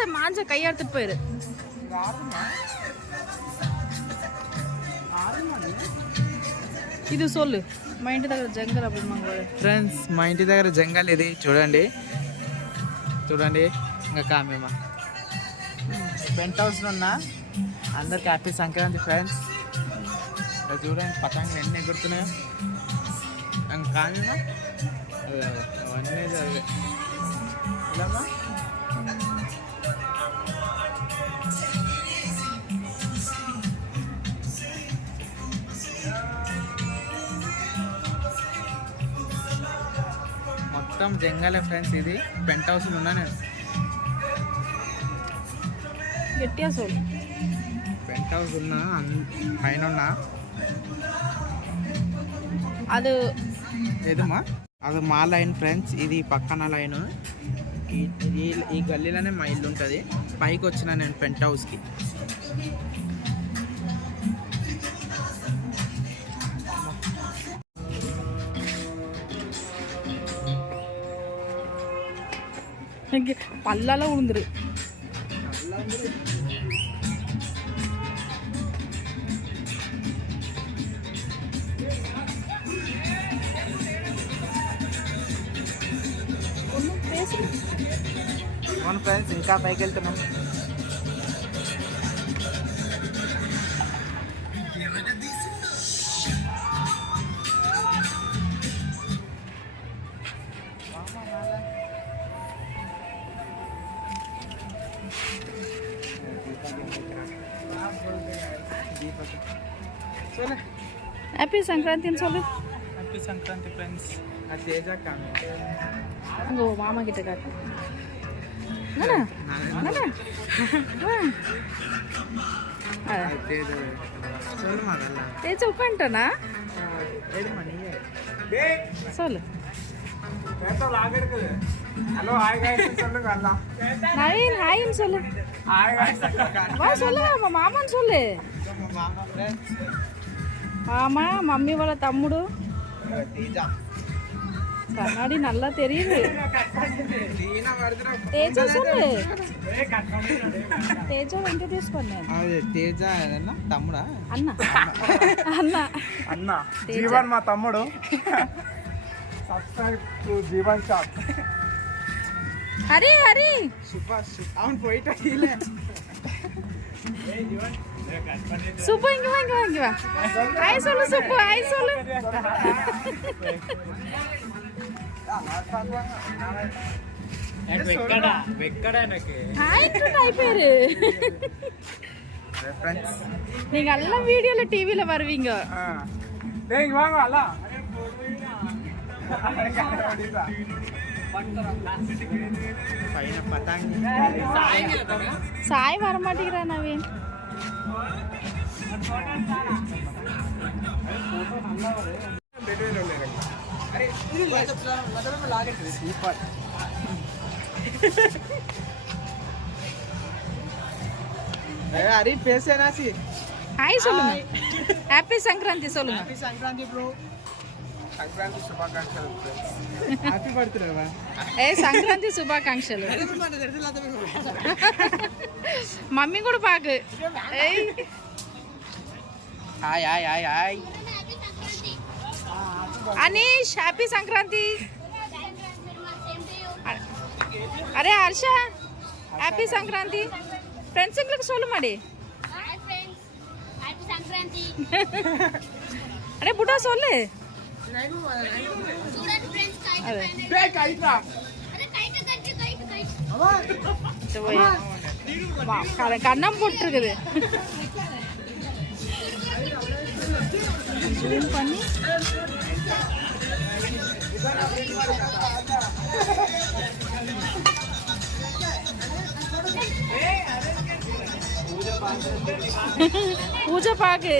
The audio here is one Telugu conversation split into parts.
வராத மாஞ்ச கையெடுத்துட்டு போயிரு. ఇది సొల్లు మా ఇంటి దగ్గర జంగల్ అప్పుడు ఫ్రెండ్స్ మా ఇంటి దగ్గర జంగల్ ఇది చూడండి చూడండి ఇంకా కామేమా పెంట్ హౌస్లో ఉన్నా అందరికి హ్యాపీ సంక్రాంతి ఫ్రెండ్స్ చూడండి పతంగులు ఎన్ని ఎగురుతున్నాయో ఇంకా కామేమా అవన్నీ ఇలామా మొత్తం జంగలే ఫ్రెండ్స్ ఇది పెంట్ హౌస్ ఉన్నా నేను గట్టిగా సోల్ పెంట్ హౌస్ ఉన్నా పైన ఉన్నా అది ఏదమ్మా అది మా లైన్ ఫ్రెండ్స్ ఇది పక్కన లైన్ ఈ గల్లీలోనే మా ఇల్లు ఉంటుంది పైకి వచ్చిన నేను పెంట్ హౌస్కి பல்லால விழுந்துரு అవును ఫ్రెండ్స్ ఇంకా పైకి వెళ్తున్నాం హ్యాపీ సంక్రాంతి అని சொல்லு హ్యాపీ సంక్రాంతి ఫ్రెండ్స్ ఆ తేజ కామె ఇంకో మామ గిట్ట కాదు తేజ ఉక్కంటనా சொல்லு ஹலோ ஹாய் गाइस சொல்லுங்க அண்ணா நவீன் ஹாய்னு சொல்லு ஹாய் गाइस வா சொல்லு மாமான்னு சொல்லு மாமா ஃப்ரெண்ட்ஸ் மாமா மம்மி వాళ్ళ తమ్ముడు తేజ కన్నడి நல்லா தெரியுது తేజ சொல்லு తేజ వెంకటేష్ పన్నే అదే తేజ అన్న తమ్ముడా అన్న అన్న అన్న జీవన్ మా తమ్ముడు subscribe to Jeevan shop Hari Hari super అవును పోయిట ఇలే சுப்பு இங்க வா இங்க வா இங்க வா ஹாய் சொல்லு சுப்பு ஹாய் சொல்லு வெக்கடா வெக்கடா எனக்கு ஹாய் டு டைப்பேரு ஃப்ரெண்ட்ஸ் நீங்க எல்லாம் வீடியோல டிவில வருவீங்க டேய் வாங்க அலா పైన పతంగి సాయి వరమాటికిరా నవీన్ అరే పేసేనాసి హాయ్ சொல்லுங்க హ్యాపీ సంక్రాంతి சொல்லுங்க హ్యాపీ సంక్రాంతి బ్రో సంక్రాంతి శుభాకాంక్షలు హ్యాపీ బర్త్డే బా ఏ సంక్రాంతి శుభాకాంక్షలు మమ్మీ కూడా పాకు ఏయ్ hi hi hi hi Anish happy Sankranti అరే హర్ష హ్యాపీ సంక్రాంతి ఫ్రెండ్స్ங்களுக்கு சொல்லு மாடி ஹாய் फ्रेंड्स हैप्पी संक्रांति अरे बुढ़ा சொல்லு स्टूडेंट फ्रेंड्स अरे बे काइट्रा अरे काइट கண்ணம் போட்டுருக்குது ஜூம் பண்ணி பூஜை பாக்கு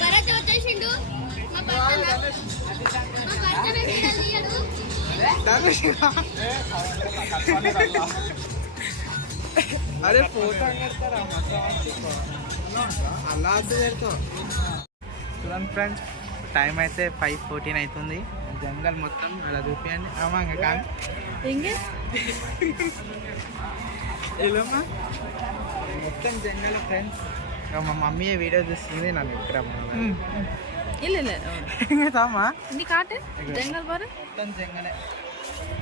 భరత్ వచ్చేసిండు అరే ఫోటో పెడతారా అలా పెడతావు. చూడండి ఫ్రెండ్స్, టైం అయితే 5:14 అవుతుంది. జంగల్ మొత్తం అలా చూపించండి అమ్మా. ఇంకా కాదు ఏమా మొత్తం జంగల్ ఫ్రెండ్స్. మా మమ్మీ వీడియో చూస్తుంది నన్ను ఇక్కడ తామా జంగల్ బార్ మొత్తం జంగలే,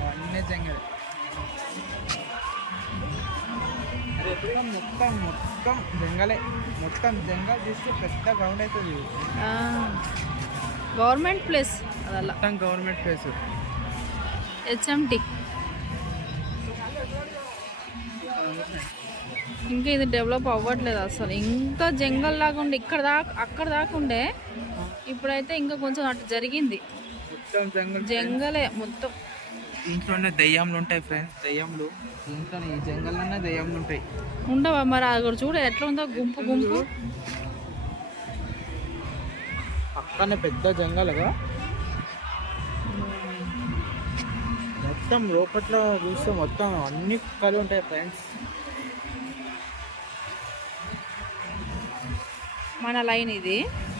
అన్నీ జంగలే. మొత్తం మొత్తం జంగలే, మొత్తం జంగల్ చూస్తే పెద్ద గ్రౌండ్ అవుతుంది. గవర్నమెంట్ ప్లేస్ అదల్లా, మొత్తం గవర్నమెంట్ ప్లేస్. హెచ్ఎంటి. ఇంకా ఇది డెవలప్ అవ్వట్లేదు అసలు. ఇంకా జంగల్ లాగా ఉండే ఇక్కడ దాకా అక్కడ దాకా ఉండే, ఇప్పుడైతే ఇంకా కొంచెం అటు జరిగింది. మొత్తం జంగల్, జంగలే మొత్తం. దీంట్లోనే దెయ్యంలు ఉంటాయి ఫ్రెండ్స్, దెయ్యంలు దీంట్లో ఈ జంగల్లోనే దెయ్యంలు ఉంటాయి. ఉండవా మరి? అది చూడ ఎట్లా ఉందో గుంపు గుంపు. పక్కనే పెద్ద జంగల్గా మొత్తం లోపట్లో చూస్తే మొత్తం అన్ని కుక్కలు ఉంటాయి ఫ్రెండ్స్. మన లైన్ ఇది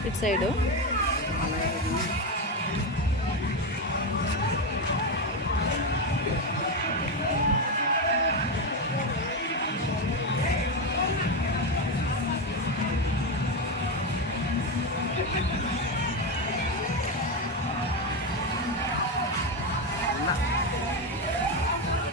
ఇటు సైడు.